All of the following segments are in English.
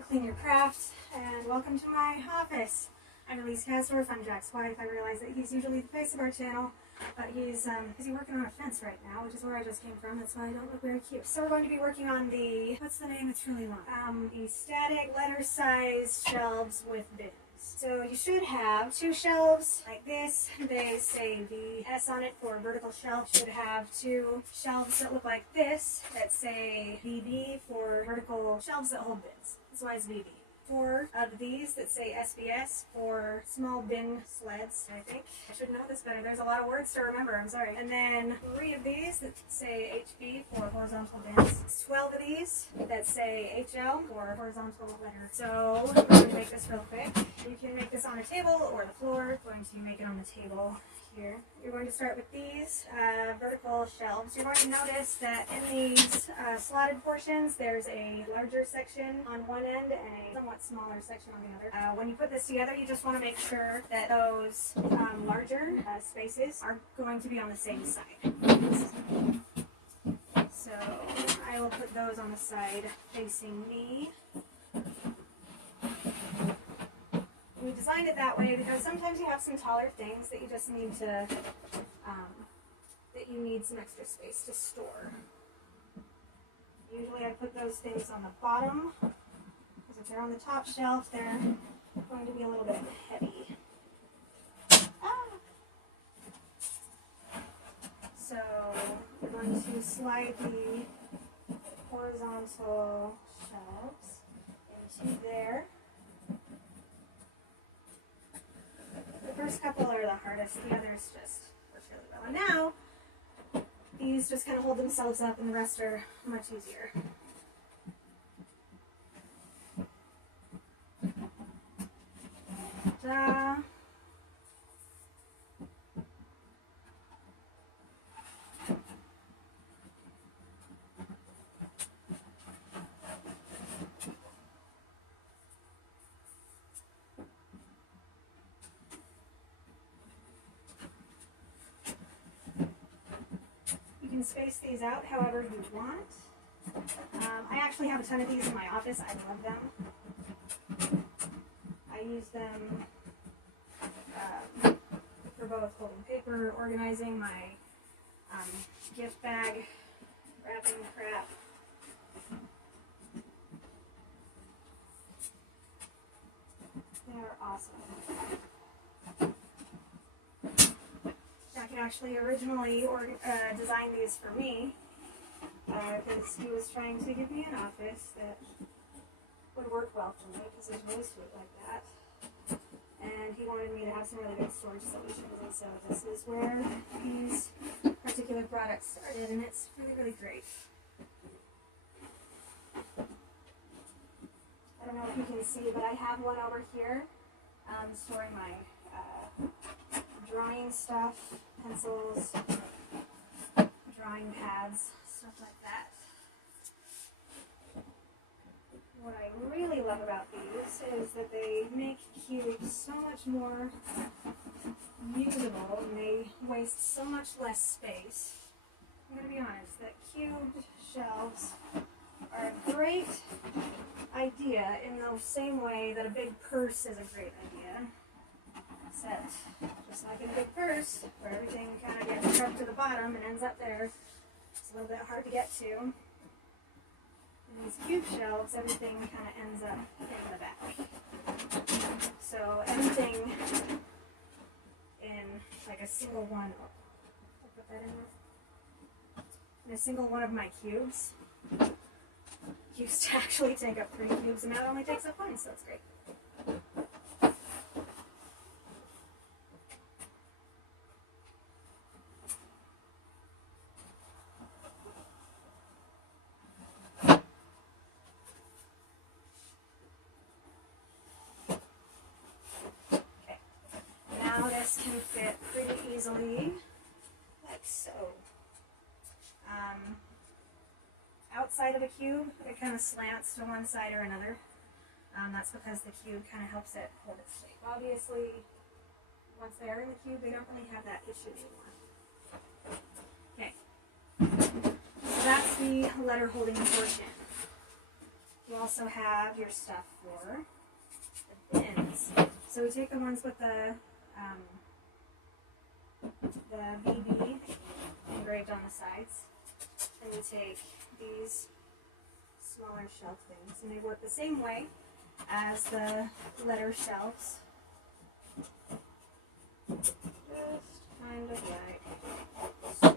to clean your craft, and welcome to my office. I'm Elise Castor, Funjack's wife. I realize that he's usually the face of our channel, but he's busy working on a fence right now, which is where I just came from. That's why I don't look very cute. So we're going to be working on the, what's the name? It's really long. The static letter size shelves with bins. So you should have two shelves like this. They say the S on it for vertical shelf. Should have two shelves that look like this that say VB for vertical shelves that hold bins. That's why it's VB. 4 of these that say SBS for small bin sleds, I think. I should know this better. There's a lot of words to remember, I'm sorry. And then 3 of these that say HB for horizontal bins. 12 of these that say HL for horizontal letter. So we're going to make this real quick. You can make this on a table or the floor. I'm going to make it on the table here. You're going to start with these vertical shelves. You're going to notice that in these slotted portions, there's a larger section on one end and a somewhat smaller section on the other. When you put this together, you just want to make sure that those larger spaces are going to be on the same side. So I will put those on the side facing me. We designed it that way because sometimes you have some taller things that you just need to, that you need some extra space to store. Usually I put those things on the bottom, because if they're on the top shelf, they're going to be a little bit heavy. So we're going to slide the horizontal shelves into there. The first couple are the hardest, the others just work really well. And now, these just kind of hold themselves up and the rest are much easier. Ta-da! You can space these out however you want. I actually have a ton of these in my office. I love them. I use them for both holding paper, organizing my gift bag, wrapping crap. They're awesome. Jack actually originally designed these for me because he was trying to give me an office that would work well for me because there's most of it like that. And he wanted me to have some really good storage solutions, and so this is where these particular products started, and it's really, really great. I don't know if you can see, but I have one over here storing my drawing stuff, pencils, drawing pads, stuff like that. What I really love about these is that they make cubes so much more usable and they waste so much less space. I'm going to be honest, that cubed shelves are a great idea in the same way that a big purse is a great idea. Except, just like in a big purse, where everything kind of gets shoved to the bottom and ends up there, it's a little bit hard to get to. In these cube shelves, everything kind of ends up in the back. So everything in like a single one, I'll put that in there. In a single one of my cubes used to actually take up 3 cubes, and now it only takes up 1, so it's great. This can fit pretty easily, like so. Outside of a cube, it kind of slants to one side or another. That's because the cube kind of helps it hold its shape. Obviously, once they're in the cube, they don't really have that issue anymore. Okay, so that's the letter holding portion. You also have your stuff for the bins. So we take the ones with the BB engraved on the sides, and we take these smaller shelf things, and they work the same way as the letter shelves. Just kind of like so.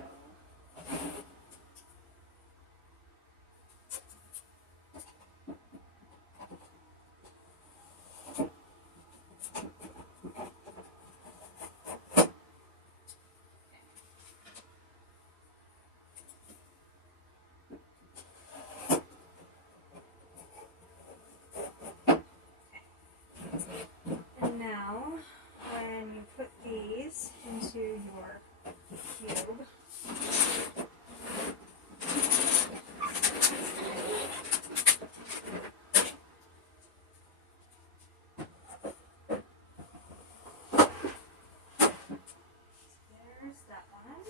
And now, when you put these into your cube, there's that one.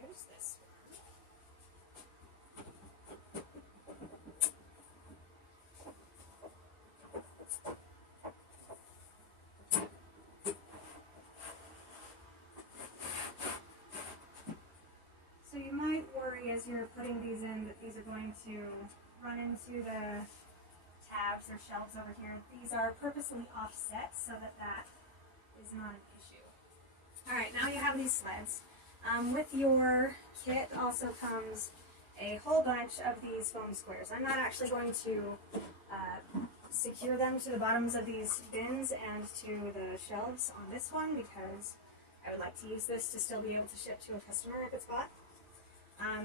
Here's this one. So you might worry as you're putting these in that these are going to run into the tabs or shelves over here. These are purposely offset so that that is not an issue. Alright, now you have these sleds. With your kit also comes a whole bunch of these foam squares. I'm not actually going to secure them to the bottoms of these bins and to the shelves on this one because I would like to use this to still be able to ship to a customer if it's bought.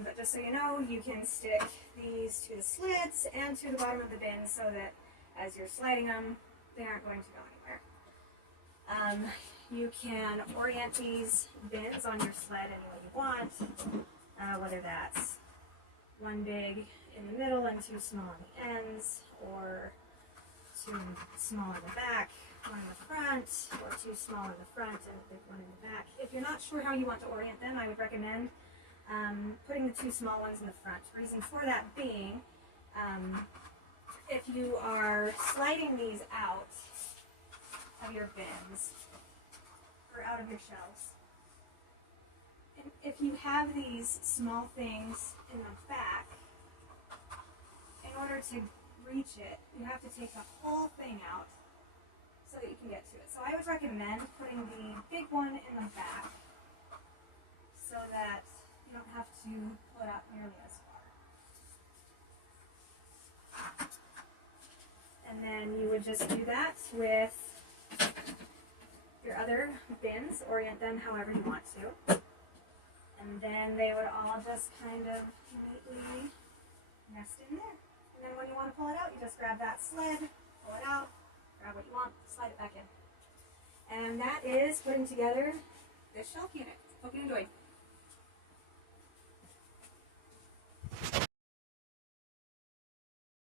But just so you know, you can stick these to the sleds and to the bottom of the bin so that as you're sliding them, they aren't going to go anywhere. You can orient these bins on your sled any way you want, whether that's one big in the middle and two small on the ends, or two small in the back, one in the front, or two small in the front and a big one in the back. If you're not sure how you want to orient them, I would recommend putting the two small ones in the front. Reason for that being, if you are sliding these out of your bins, or out of your shelves, and if you have these small things in the back, in order to reach it, you have to take the whole thing out so that you can get to it. So I would recommend putting the big one in the back so that you don't have to pull it out nearly as far. And then you would just do that with your other bins, orient them however you want to. And then they would all just kind of neatly nest in there. And then when you want to pull it out, you just grab that sled, pull it out, grab what you want, slide it back in. And that is putting together this shelf unit. Hope you enjoyed.